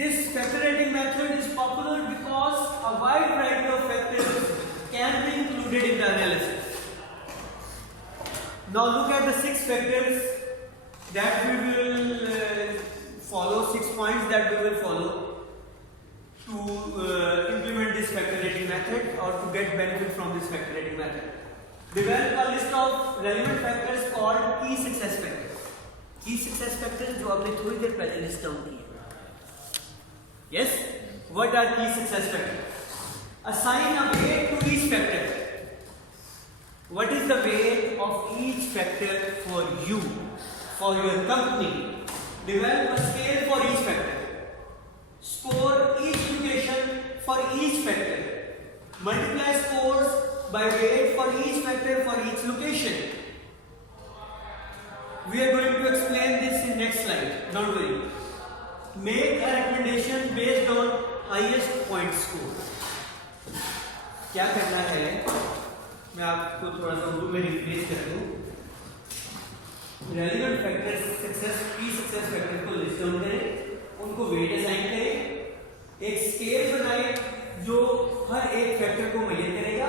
This factor rating method is popular because a wide variety of factors can be included in the analysis. Now look at the 6 factors that we will follow, 6 points that we will follow to implement this factor rating method or to get benefit from this factor rating method. Develop a list of relevant factors called key success factors. Key success factors जो आपने थोड़ी देर पहले list down किए. Yes, what are key success factors? Assign a weight to each factor. What is the weight of each factor for you, for your company? Develop a scale for each factor. Score each location for each factor. Multiply scores by weight for each factor for each location. We are going to explain this in next slide. Don't worry. Make a recommendation based on highest point score. क्या करना है, मैं आपको थोड़ा सा उर्दू में रिप्लेस कर दूं. रेलिवेंट फैक्टर्स की सक्सेस फैक्टर को लिस्ट डाउन करें, उनको वेट असाइन करें, एक स्केल बनाएं जो हर एक फैक्टर को मेजर करेगा,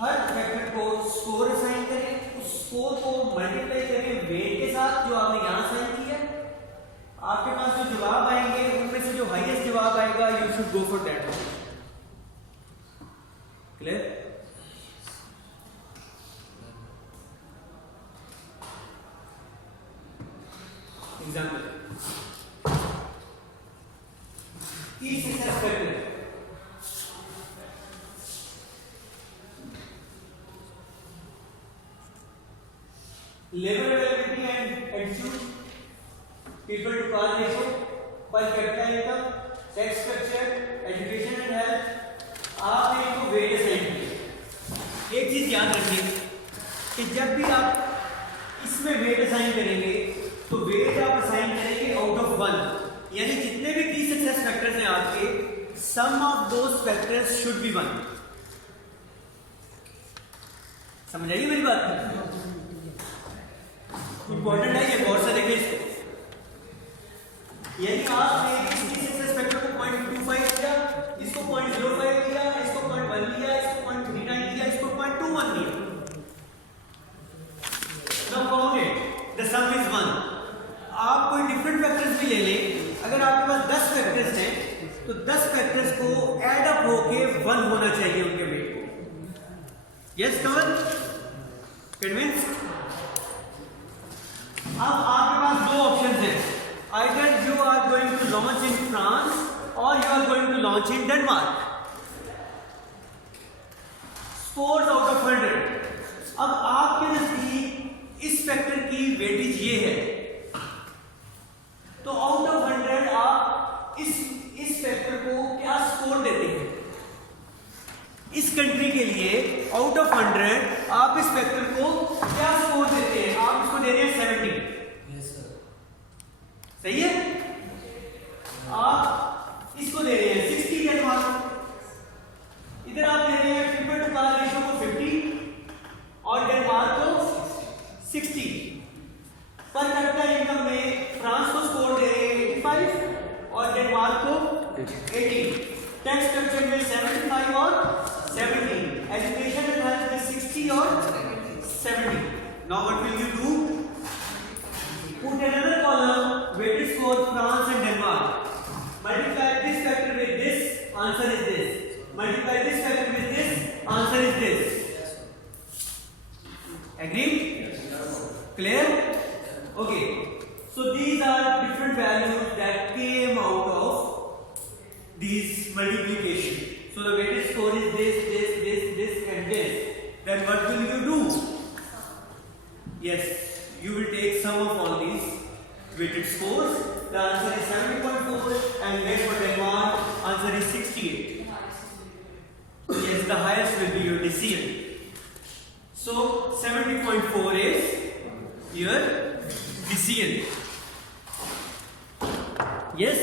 हर फैक्टर को स्कोर असाइन करें, उस स्कोर को मल्टीप्लाई करें वेट के साथ जो आपने यहाँ असाइन किया. आपके पास जो जवाब आएंगे उनमें से जो हाईएस्ट जवाब आएगा you should go for that. Clear? Example की success factor. Labor availability and attitude, people to car ratio, per capita income, sex structure, education and health. आपने इनको वेट असाइन किया. एक चीज याद रखिए कि जब भी आप इसमें वेट असाइन करेंगे तो वेट आप असाइन करेंगे आउट ऑफ 1, यानी जितने भी की सक्सेस फैक्टर्स हैं आपके, some of those factors should be 1. समझ आइए मेरी बात? इंपॉर्टेंट है ये, गौर से देखिए इसको. यदि आपने इस सक्सेस फैक्टर को 0.25 दिया, इसको 0.05 दिया, इसको 0.1 दिया, इसको 0.39 दिया, इसको 0.21 दिया. Now count it. The sum is 1. आप कोई डिफरेंट फैक्टर्स भी ले लें, अगर आपके पास 10 फैक्टर्स हैं तो 10 फैक्टर्स को ऐड अप होके 1 होना चाहिए उनके वेट को. यस कमल, कन्विंस? अब आपके पास 2 ऑप्शंस हैं. Either you are going to launch in France or you are going to launch in Denmark. Scores out of 100. अब आपके नजदीक इस फैक्टर की वेटेज ये है, तो आउट ऑफ 100 आप इस फैक्टर को क्या स्कोर देते हैं? इस कंट्री के लिए आउट ऑफ 100 आप इस फैक्टर को क्या स्कोर देते हैं? आप इसको दे रहे हैं 70. सही है? आप इसको दे रहे हैं 60 डेनमार्क, इधर आप दे रहे हैं पीपल टू कार रेशियो को 50 और डेनमार्क को 60. पर कैपिटा इनकम में फ्रांस को स्कोर दे रहे हैं 85 और डेनमार्क को 80. टैक्स स्ट्रक्चर में 75 और 70. एजुकेशन एंड हेल्थ में 60 और 70. Now what will you do? Put another column, weighted score France and Denmark. Multiply this factor with this, answer is this. Multiply this factor with this, answer is this. Agreed? Clear? Okay. So these are different values that came out of these multiplication. So the weighted score is this and this. Then what will you do? Yes. You will take sum of all these weighted scores. The answer is 70.4 and weight for Denmark answer is 68. Yes, the highest will be your decision. So 70.4 is your decision. Yes.